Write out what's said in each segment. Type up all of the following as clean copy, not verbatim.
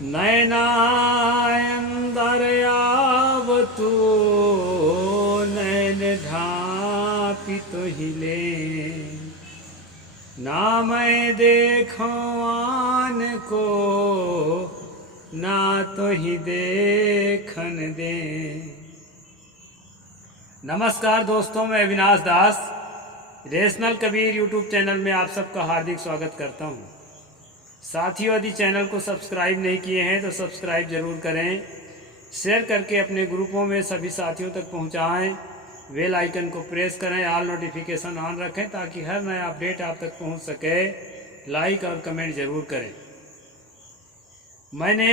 नैनायंदर आवतु नैन ढापी तो हिले, ना मैं देखो आन को ना तो ही देखन दे। नमस्कार दोस्तों, मैं अविनाश दास रेशनल कबीर यूट्यूब चैनल में आप सबका हार्दिक स्वागत करता हूं। साथियों, यदि चैनल को सब्सक्राइब नहीं किए हैं तो सब्सक्राइब जरूर करें, शेयर करके अपने ग्रुपों में सभी साथियों तक पहुंचाएं, बेल आइकन को प्रेस करें, ऑल नोटिफिकेशन ऑन रखें ताकि हर नया अपडेट आप तक पहुंच सके। लाइक और कमेंट जरूर करें। मैंने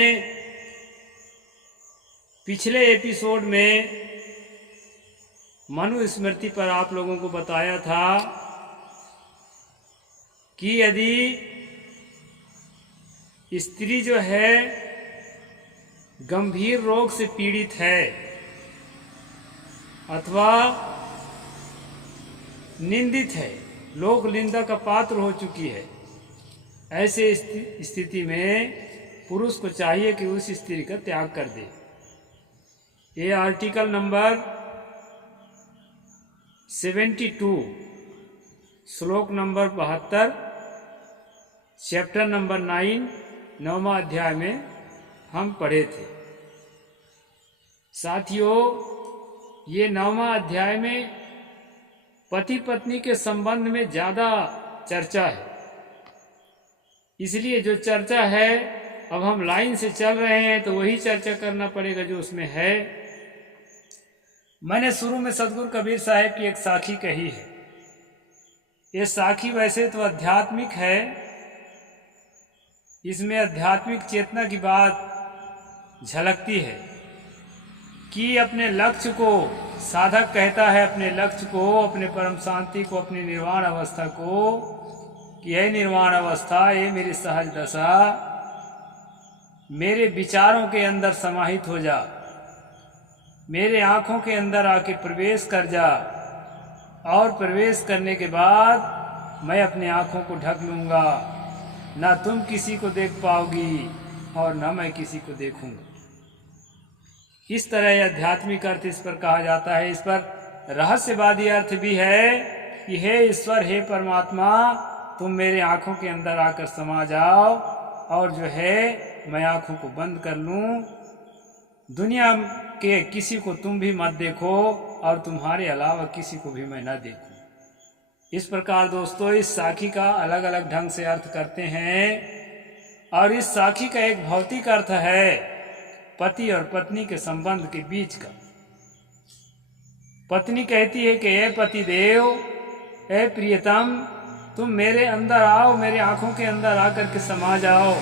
पिछले एपिसोड में मनुस्मृति पर आप लोगों को बताया था कि यदि स्त्री जो है गंभीर रोग से पीड़ित है अथवा निंदित है, लोक निंदा का पात्र हो चुकी है, ऐसे स्थिति में पुरुष को चाहिए कि उस स्त्री का त्याग कर दे। ये आर्टिकल नंबर 72 श्लोक नंबर 72 चैप्टर नंबर 9 9वां अध्याय में हम पढ़े थे। साथियों, ये 9वां अध्याय में पति पत्नी के संबंध में ज़्यादा चर्चा है, इसलिए जो चर्चा है अब हम लाइन से चल रहे हैं तो वही चर्चा करना पड़ेगा जो उसमें है। मैंने शुरू में सदगुरु कबीर साहब की एक साखी कही है। ये साखी वैसे तो आध्यात्मिक है, इसमें आध्यात्मिक चेतना की बात झलकती है कि अपने लक्ष्य को, साधक कहता है अपने लक्ष्य को, अपने परम शांति को, अपनी निर्वाण अवस्था को, कि यह निर्वाण अवस्था, ये मेरी सहज दशा, मेरे विचारों के अंदर समाहित हो जा, मेरे आँखों के अंदर आके प्रवेश कर जा, और प्रवेश करने के बाद मैं अपनी आँखों को ढक लूँगा, ना तुम किसी को देख पाओगी और ना मैं किसी को देखूँगा। इस तरह आध्यात्मिक अर्थ इस पर कहा जाता है। इस पर रहस्यवादी अर्थ भी है कि हे ईश्वर, हे परमात्मा, तुम मेरे आँखों के अंदर आकर समा जाओ और जो है मैं आँखों को बंद कर लूँ, दुनिया के किसी को तुम भी मत देखो और तुम्हारे अलावा किसी को भी मैं न देखूं। इस प्रकार दोस्तों, इस साखी का अलग अलग ढंग से अर्थ करते हैं और इस साखी का एक भौतिक अर्थ है पति और पत्नी के संबंध के बीच का। पत्नी कहती है कि हे पति देव, हे प्रियतम, तुम मेरे अंदर आओ, मेरे आंखों के अंदर आकर के समा जाओ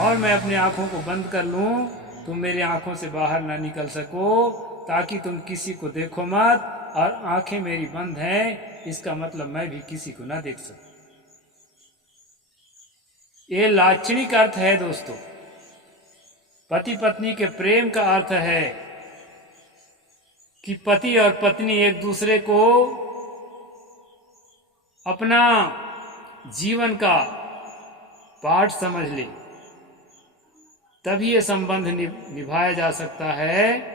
और मैं अपनी आंखों को बंद कर लूं, तुम मेरी आंखों से बाहर ना निकल सको ताकि तुम किसी को देखो मत, और आंखें मेरी बंद हैं, इसका मतलब मैं भी किसी को ना देख सकूं। ये लाक्षणिक अर्थ है दोस्तों। पति पत्नी के प्रेम का अर्थ है कि पति और पत्नी एक दूसरे को अपना जीवन का पाठ समझ ले, तभी ये संबंध निभाया जा सकता है।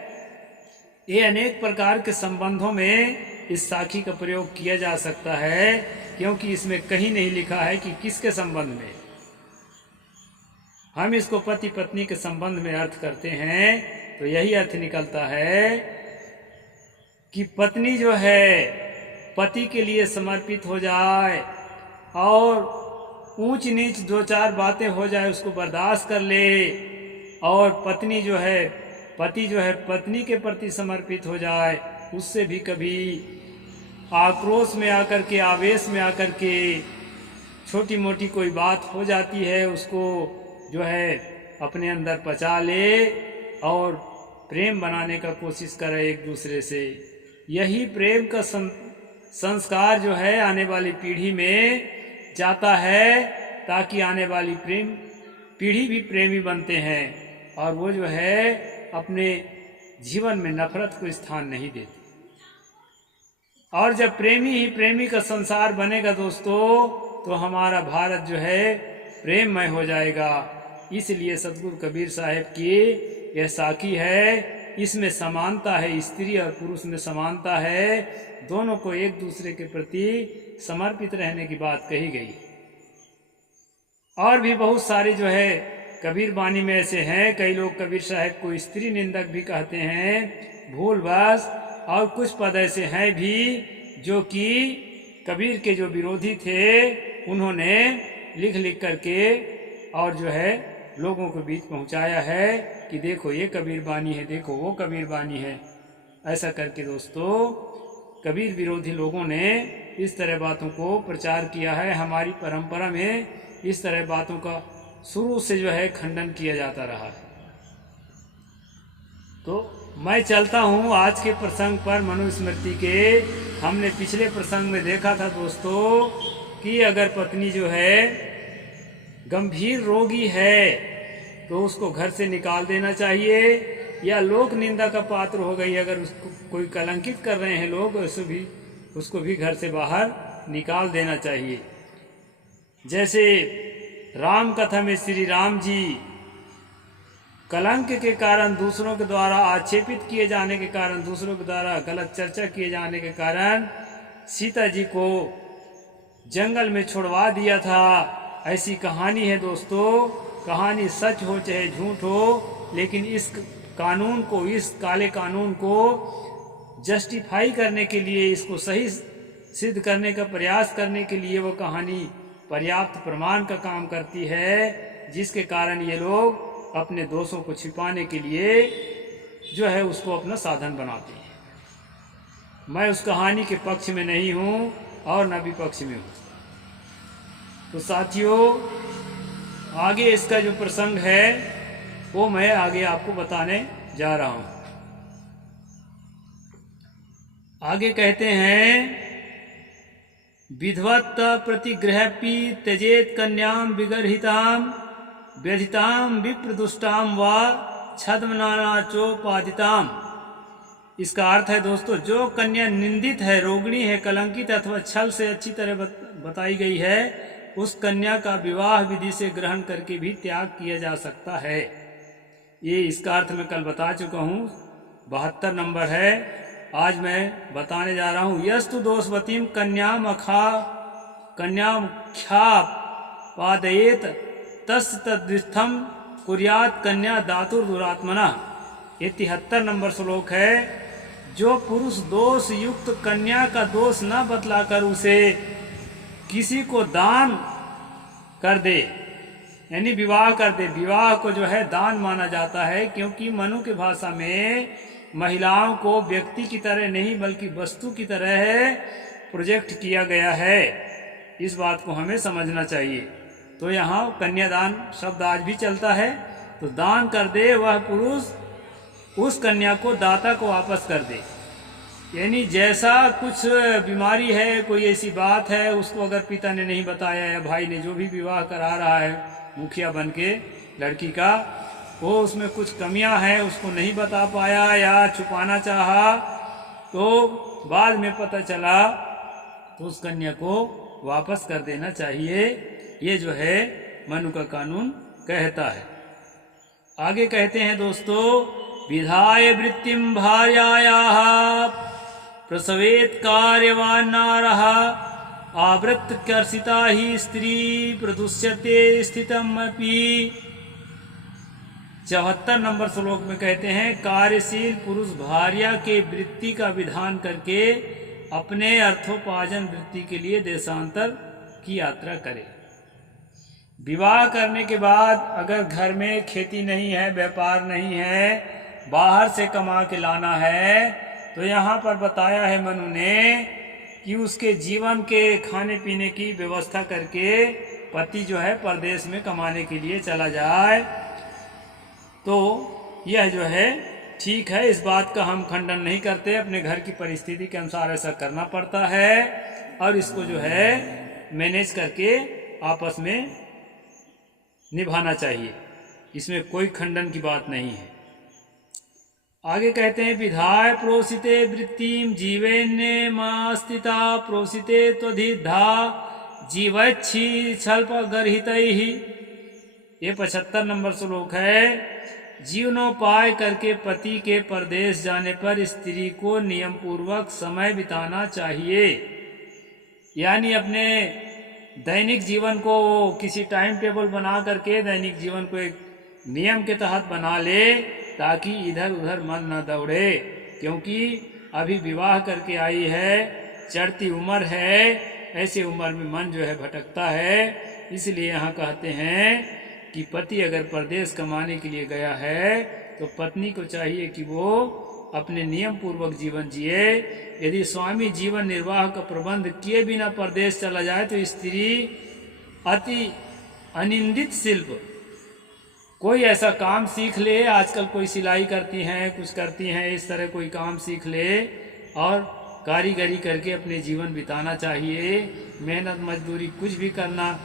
ये अनेक प्रकार के संबंधों में इस साखी का प्रयोग किया जा सकता है, क्योंकि इसमें कहीं नहीं लिखा है कि किसके संबंध में। हम इसको पति पत्नी के संबंध में अर्थ करते हैं तो यही अर्थ निकलता है कि पत्नी जो है पति के लिए समर्पित हो जाए और ऊंच नीच दो चार बातें हो जाए उसको बर्दाश्त कर ले, और पत्नी जो है, पति जो है पत्नी के प्रति समर्पित हो जाए, उससे भी कभी आक्रोश में आकर के, आवेश में आकर के छोटी मोटी कोई बात हो जाती है, उसको जो है अपने अंदर पचा ले और प्रेम बनाने का कोशिश करे एक दूसरे से। यही प्रेम का संस्कार जो है आने वाली पीढ़ी में जाता है, ताकि आने वाली पीढ़ी भी प्रेमी बनते हैं और वो जो है अपने जीवन में नफरत को स्थान नहीं देते। और जब प्रेमी ही प्रेमी का संसार बनेगा दोस्तों, तो हमारा भारत जो है प्रेममय हो जाएगा। इसलिए सतगुरु कबीर साहब की यह साखी है, इसमें समानता है, स्त्री और पुरुष में समानता है, दोनों को एक दूसरे के प्रति समर्पित रहने की बात कही गई। और भी बहुत सारे जो है कबीर वाणी में ऐसे हैं, कई लोग कबीर साहब को स्त्री निंदक भी कहते हैं भूलवश, और कुछ पद ऐसे हैं भी जो कि कबीर के जो विरोधी थे उन्होंने लिख लिख करके और जो है लोगों के बीच पहुंचाया है कि देखो ये कबीर वाणी है, देखो वो कबीर वाणी है। ऐसा करके दोस्तों कबीर विरोधी लोगों ने इस तरह बातों को प्रचार किया है। हमारी परंपरा में इस तरह बातों का शुरू से जो है खंडन किया जाता रहा है। तो मैं चलता हूँ आज के प्रसंग पर, मनुस्मृति के। हमने पिछले प्रसंग में देखा था दोस्तों कि अगर पत्नी जो है गंभीर रोगी है तो उसको घर से निकाल देना चाहिए, या लोक निंदा का पात्र हो गई, अगर उसको कोई कलंकित कर रहे हैं लोग, उसको भी घर से बाहर निकाल देना चाहिए। जैसे राम कथा में श्री राम जी कलंक के कारण, दूसरों के द्वारा आक्षेपित किए जाने के कारण, दूसरों के द्वारा गलत चर्चा किए जाने के कारण सीता जी को जंगल में छुड़वा दिया था। ऐसी कहानी है दोस्तों। कहानी सच हो चाहे झूठ हो, लेकिन इस कानून को, इस काले कानून को जस्टिफाई करने के लिए, इसको सही सिद्ध करने का प्रयास करने के लिए वो कहानी पर्याप्त प्रमाण का काम करती है, जिसके कारण ये लोग अपने दोषों को छिपाने के लिए जो है उसको अपना साधन बनाते हैं। मैं उस कहानी के पक्ष में नहीं हूँ और न विपक्ष में हूँ। तो साथियों, आगे इसका जो प्रसंग है वो मैं आगे आपको बताने जा रहा हूँ। आगे कहते हैं, विधवत्त प्रतिग्रहपि त्यजेत कन्याम विगर्हिताम व्यधिताम विप्रदुष्टाम व छद्मनाचोपादिताम। इसका अर्थ है दोस्तों, जो कन्या निंदित है, रोगिणी है, कलंकित अथवा छल से अच्छी तरह बताई गई है, उस कन्या का विवाह विधि से ग्रहण करके भी त्याग किया जा सकता है। ये इसका अर्थ मैं कल बता चुका हूँ, 72 नंबर है। आज मैं बताने जा रहा हूँ। यस्तु दोषवतीम कन्याम ख्या पादयेत तस् तद्विस्थम कुर्यात कन्या दातुर दुरात्मना। ये 73 नंबर श्लोक है। जो पुरुष दोष युक्त कन्या का दोष न बतलाकर उसे किसी को दान कर दे, यानी विवाह कर दे। विवाह को जो है दान माना जाता है, क्योंकि मनु की भाषा में महिलाओं को व्यक्ति की तरह नहीं बल्कि वस्तु की तरह प्रोजेक्ट किया गया है। इस बात को हमें समझना चाहिए। तो यहाँ कन्यादान शब्द आज भी चलता है। तो दान कर दे वह पुरुष उस कन्या को दाता को वापस कर दे, यानी जैसा कुछ बीमारी है, कोई ऐसी बात है, उसको अगर पिता ने नहीं बताया या भाई ने, जो भी विवाह करा रहा है मुखिया बन के लड़की का, वो उसमें कुछ कमियां हैं, उसको नहीं बता पाया या छुपाना चाहा, तो बाद में पता चला तो उस कन्या को वापस कर देना चाहिए। ये जो है मनु का कानून कहता है। आगे कहते हैं दोस्तों, विधाय वृत्तिम भार्यायाः प्रसवेत कार्यवान नारः आवृत्त कर्षिता ही स्त्री प्रदुष्यते स्थितमपि। 74 नंबर श्लोक में कहते हैं, कार्यशील पुरुष भार्या के वृत्ति का विधान करके अपने अर्थोपार्जन वृत्ति के लिए देशांतर की यात्रा करे। विवाह करने के बाद अगर घर में खेती नहीं है, व्यापार नहीं है, बाहर से कमा के लाना है, तो यहाँ पर बताया है मनु ने कि उसके जीवन के खाने पीने की व्यवस्था करके पति जो है परदेश में कमाने के लिए चला जाए। तो यह जो है ठीक है, इस बात का हम खंडन नहीं करते। अपने घर की परिस्थिति के अनुसार ऐसा करना पड़ता है और इसको जो है मैनेज करके आपस में निभाना चाहिए। इसमें कोई खंडन की बात नहीं है। आगे कहते हैं, विधाय प्रोसिते वृत्तिम जीवेन्ने मास्तिता प्रोसिते त्वधिधा जीवच्छी छल्प गर्हितैहि। ये 75 नंबर श्लोक है। जीवनोपाय करके पति के परदेश जाने पर स्त्री को नियम पूर्वक समय बिताना चाहिए। यानी अपने दैनिक जीवन को किसी टाइम टेबल बना करके दैनिक जीवन को एक नियम के तहत बना ले, ताकि इधर उधर मन न दौड़े। क्योंकि अभी विवाह करके आई है, चढ़ती उम्र है, ऐसे उम्र में मन जो है भटकता है। इसलिए यहाँ कहते हैं कि पति अगर परदेश कमाने के लिए गया है तो पत्नी को चाहिए कि वो अपने नियम पूर्वक जीवन जिए। यदि स्वामी जीवन निर्वाह का प्रबंध किए बिना परदेश चला जाए तो स्त्री अति अनिंदित शिल्प कोई ऐसा काम सीख ले। आजकल कोई सिलाई करती हैं, कुछ करती हैं, इस तरह कोई काम सीख ले और कारीगरी करके अपने जीवन बिताना चाहिए। मेहनत मजदूरी कुछ भी करना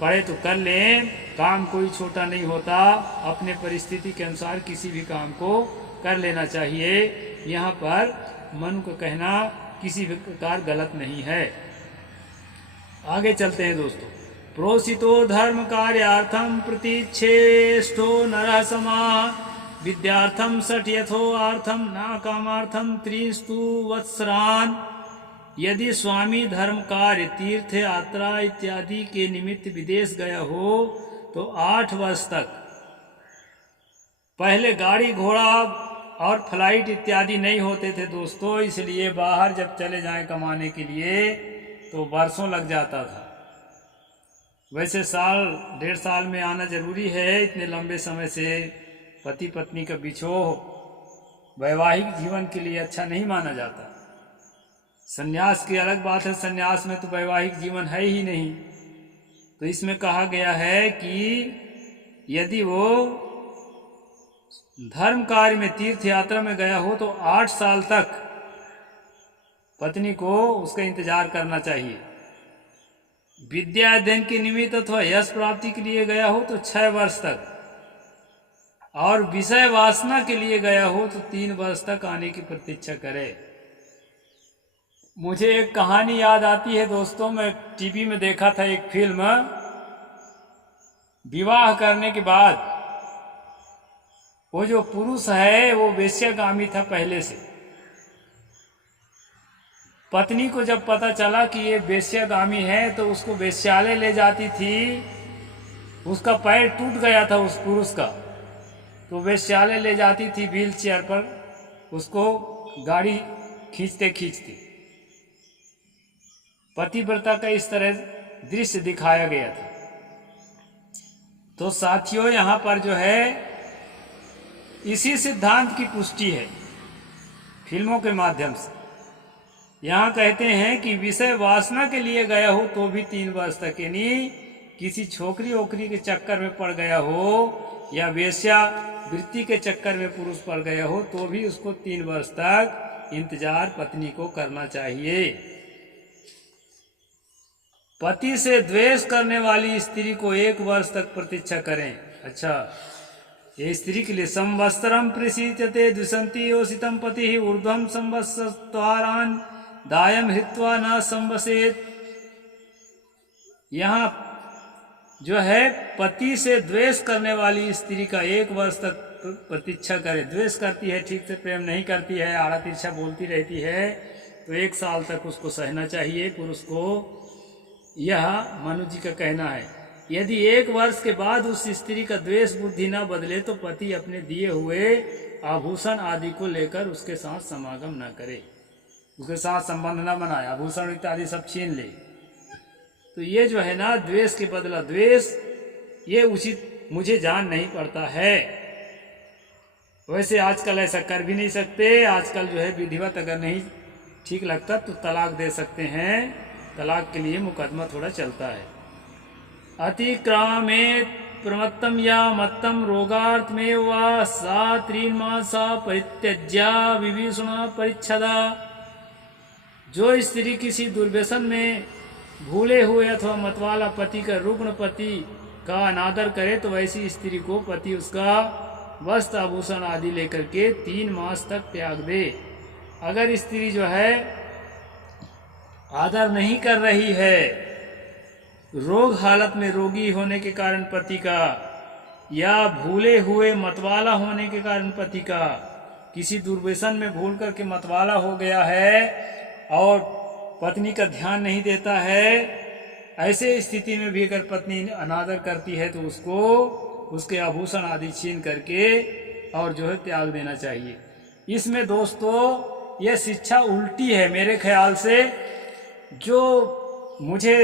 पड़े तो कर लें, काम कोई छोटा नहीं होता। अपने परिस्थिति के अनुसार किसी भी काम को कर लेना चाहिए। यहाँ पर मनु का कहना किसी भी प्रकार गलत नहीं है। आगे चलते हैं दोस्तों। प्रोसितो धर्म कार्यार्थम प्रतीक्षेष्टो नरः समाः विद्यार्थम सठ यथोर्थम न कामार्थम त्रिस्तु वत्सरान। यदि स्वामी धर्म कार्य, तीर्थ यात्रा इत्यादि के निमित्त विदेश गया हो तो 8 वर्ष तक, पहले गाड़ी घोड़ा और फ्लाइट इत्यादि नहीं होते थे दोस्तों, इसलिए बाहर जब चले जाएं कमाने के लिए तो वर्षों लग जाता था। वैसे साल 1.5 साल में आना जरूरी है। इतने लंबे समय से पति पत्नी का बिछोह वैवाहिक जीवन के लिए अच्छा नहीं माना जाता। संन्यास की अलग बात है, संन्यास में तो वैवाहिक जीवन है ही नहीं। तो इसमें कहा गया है कि यदि वो धर्म कार्य में तीर्थ यात्रा में गया हो तो 8 साल तक पत्नी को उसका इंतजार करना चाहिए। विद्या अध्ययन के निमित्त अथवा यश प्राप्ति के लिए गया हो तो 6 वर्ष तक, और विषय वासना के लिए गया हो तो 3 वर्ष तक आने की प्रतीक्षा करे। मुझे एक कहानी याद आती है दोस्तों। मैं टीवी में देखा था एक फिल्म। विवाह करने के बाद वो जो पुरुष है वो वेश्यागामी था पहले से। पत्नी को जब पता चला कि ये वेश्यागामी है तो उसको वेश्यालय ले जाती थी। उसका पैर टूट गया था उस पुरुष का, तो वेश्यालय ले जाती थी व्हील चेयर पर, उसको गाड़ी खींचते खींचते। पतिव्रता का इस तरह दृश्य दिखाया गया था। तो साथियों, यहाँ पर जो है इसी सिद्धांत की पुष्टि है फिल्मों के माध्यम से। यहाँ कहते हैं कि विषय वासना के लिए गया हो तो भी 3 वर्ष तक, यानी किसी छोकरी ओकरी के चक्कर में पड़ गया हो या वेश्या वृत्ति के चक्कर में पुरुष पड़ गया हो तो भी उसको 3 वर्ष तक इंतजार पत्नी को करना चाहिए। पति से द्वेष करने वाली स्त्री को 1 वर्ष तक प्रतीक्षा करें। अच्छा, ये स्त्री के लिए संवत्सरम प्रसीत्यते द्विषंति योषितम पति ऊर्ध्वम संवत्सरान दायम हृत्वा न संवसेत। यहाँ जो है पति से द्वेष करने वाली स्त्री का 1 वर्ष तक प्रतीक्षा करे। द्वेष करती है, ठीक से प्रेम नहीं करती है, आड़ा तिरछा बोलती रहती है, तो 1 साल तक उसको सहना चाहिए पुरुष को। यह मनु जी का कहना है। यदि 1 वर्ष के बाद उस स्त्री का द्वेष बुद्धि न बदले तो पति अपने दिए हुए आभूषण आदि को लेकर उसके साथ समागम न करे, उसके साथ संबंध न बनाए, आभूषण इत्यादि सब छीन ले। तो ये जो है ना, द्वेष के बदला द्वेष, ये उचित मुझे जान नहीं पड़ता है। वैसे आजकल ऐसा कर भी नहीं सकते। आजकल जो है विधिवत अगर नहीं ठीक लगता तो तलाक दे सकते हैं। तलाक के लिए मुकदमा थोड़ा चलता है। अतिक्रामे प्रमत्तम या मत्तम रोगार्थ में वा सा 3 मासा परित्यज्या विभीषण परिच्छदा। जो स्त्री किसी दुर्व्यसन में भूले हुए अथवा मतवाला पति का रुग्ण पति का अनादर करे तो वैसी स्त्री को पति उसका वस्त्र आभूषण आदि लेकर के 3 मास तक त्याग दे। अगर स्त्री जो है आदर नहीं कर रही है, रोग हालत में रोगी होने के कारण पति का, या भूले हुए मतवाला होने के कारण पति का किसी दुर्व्यसन में भूल करके मतवाला हो गया है और पत्नी का ध्यान नहीं देता है, ऐसे स्थिति में भी अगर पत्नी अनादर करती है तो उसको उसके आभूषण आदि छीन करके और जो है त्याग देना चाहिए। इसमें दोस्तों यह शिक्षा उल्टी है मेरे ख्याल से। जो मुझे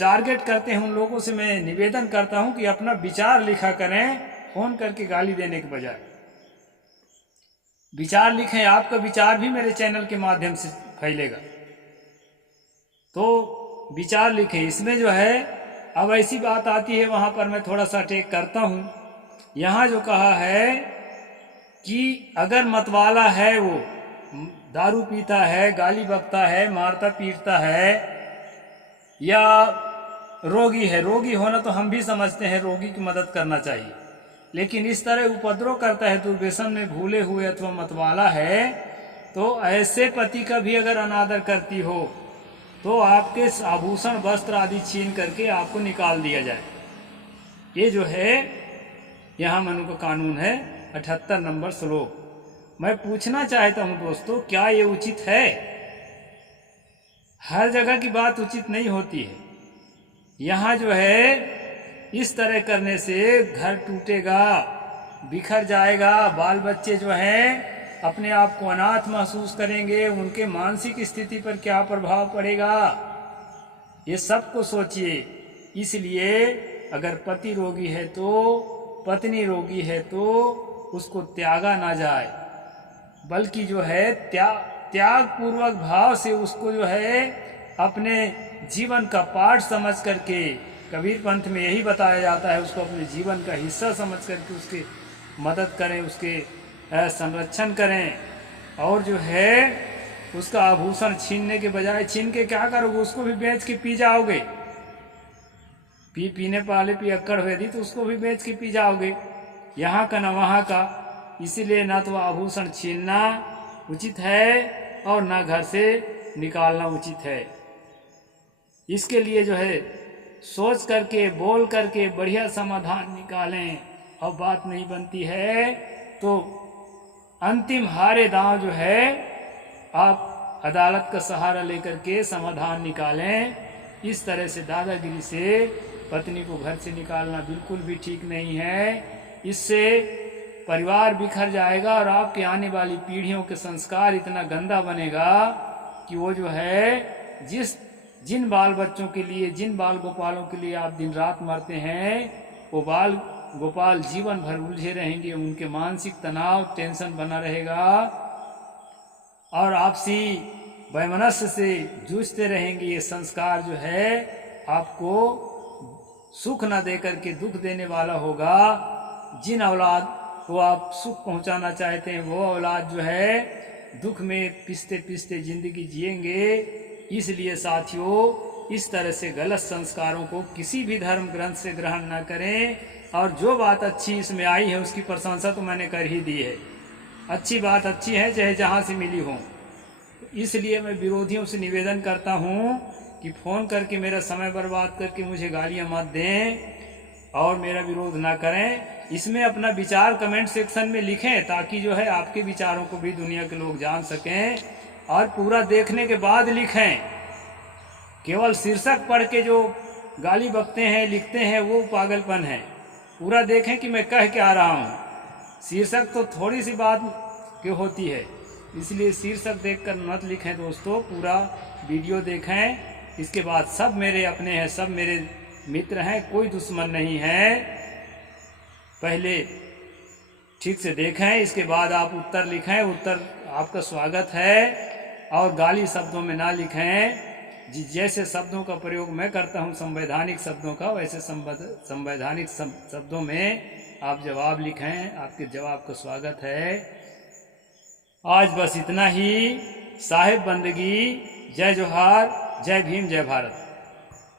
टारगेट करते हैं उन लोगों से मैं निवेदन करता हूं कि अपना विचार लिखा करें, फोन करके गाली देने के बजाय विचार लिखें। आपका विचार भी मेरे चैनल के माध्यम से फैलेगा, तो विचार लिखें। इसमें जो है अब ऐसी बात आती है, वहां पर मैं थोड़ा सा टेक करता हूं। यहां जो कहा है कि अगर मतवाला है, वो दारू पीता है, गाली बकता है, मारता पीटता है, या रोगी है, रोगी होना तो हम भी समझते हैं, रोगी की मदद करना चाहिए, लेकिन इस तरह उपद्रव करता है, दुर्व्यसन में भूले हुए अथवा मतवाला है, तो ऐसे पति का भी अगर अनादर करती हो तो आपके आभूषण वस्त्र आदि छीन करके आपको निकाल दिया जाए। ये जो है यहाँ मनु का कानून है, 78 नंबर श्लोक। मैं पूछना चाहता हूँ दोस्तों, क्या ये उचित है? हर जगह की बात उचित नहीं होती है। यहाँ जो है इस तरह करने से घर टूटेगा, बिखर जाएगा, बाल बच्चे जो हैं अपने आप को अनाथ महसूस करेंगे, उनके मानसिक स्थिति पर क्या प्रभाव पड़ेगा, ये सब को सोचिए। इसलिए अगर पति रोगी है तो, पत्नी रोगी है तो उसको त्यागा ना जाए, बल्कि जो है त्याग पूर्वक भाव से उसको जो है अपने जीवन का पाठ समझ करके, कबीर पंथ में यही बताया जाता है, उसको अपने जीवन का हिस्सा समझ करके उसकी मदद करें, उसके संरक्षण करें। और जो है उसका आभूषण छीनने के बजाय, छीन के क्या करोगे, उसको भी बेच के पी जाओगे। पीने वाले पियक्कड़ हुए थी तो उसको भी बेच के पी जाओगे, यहाँ का ना वहाँ का। इसीलिए ना तो आभूषण छीनना उचित है और ना घर से निकालना उचित है। इसके लिए जो है सोच करके, बोल करके बढ़िया समाधान निकालें। अब बात नहीं बनती है तो अंतिम हारे दांव जो है आप अदालत का सहारा लेकर के समाधान निकालें। इस तरह से दादागिरी से पत्नी को घर से निकालना बिल्कुल भी ठीक नहीं है। इससे परिवार बिखर जाएगा और आपके आने वाली पीढ़ियों के संस्कार इतना गंदा बनेगा कि वो जो है जिन बाल बच्चों के लिए, जिन बाल गोपालों के लिए आप दिन रात मरते हैं, वो बाल गोपाल जीवन भर उलझे रहेंगे, उनके मानसिक तनाव, टेंशन बना रहेगा और आपसी वैमनस्य से जूझते रहेंगे। ये संस्कार जो है आपको सुख न देकर के दुख देने वाला होगा। जिन औलाद को आप सुख पहुंचाना चाहते हैं वो औलाद जो है दुख में पिसते पिसते जिंदगी जिएंगे। इसलिए साथियों, इस तरह से गलत संस्कारों को किसी भी धर्म ग्रंथ से ग्रहण न करें। और जो बात अच्छी इसमें आई है उसकी प्रशंसा तो मैंने कर ही दी है। अच्छी बात अच्छी है चाहे जहाँ से मिली हो। इसलिए मैं विरोधियों से निवेदन करता हूँ कि फ़ोन करके मेरा समय बर्बाद करके मुझे गालियाँ मत दें और मेरा विरोध ना करें। इसमें अपना विचार कमेंट सेक्शन में लिखें ताकि जो है आपके विचारों को भी दुनिया के लोग जान सकें, और पूरा देखने के बाद लिखें। केवल शीर्षक पढ़ के जो गाली बकते हैं, लिखते हैं, वो पागलपन है। पूरा देखें कि मैं कह क्या रहा हूँ। शीर्षक तो थोड़ी सी बात की होती है, इसलिए शीर्षक देखकर मत लिखें दोस्तों, पूरा वीडियो देखें। इसके बाद सब मेरे अपने हैं, सब मेरे मित्र हैं, कोई दुश्मन नहीं है। पहले ठीक से देखें, इसके बाद आप उत्तर लिखें। उत्तर आपका स्वागत है। और गाली शब्दों में ना लिखें। जैसे शब्दों का प्रयोग मैं करता हूं संवैधानिक शब्दों का, वैसे संवैधानिक शब्दों में आप जवाब लिखें। आपके जवाब का स्वागत है। आज बस इतना ही। साहिब बंदगी। जय जोहार, जय भीम, जय भारत।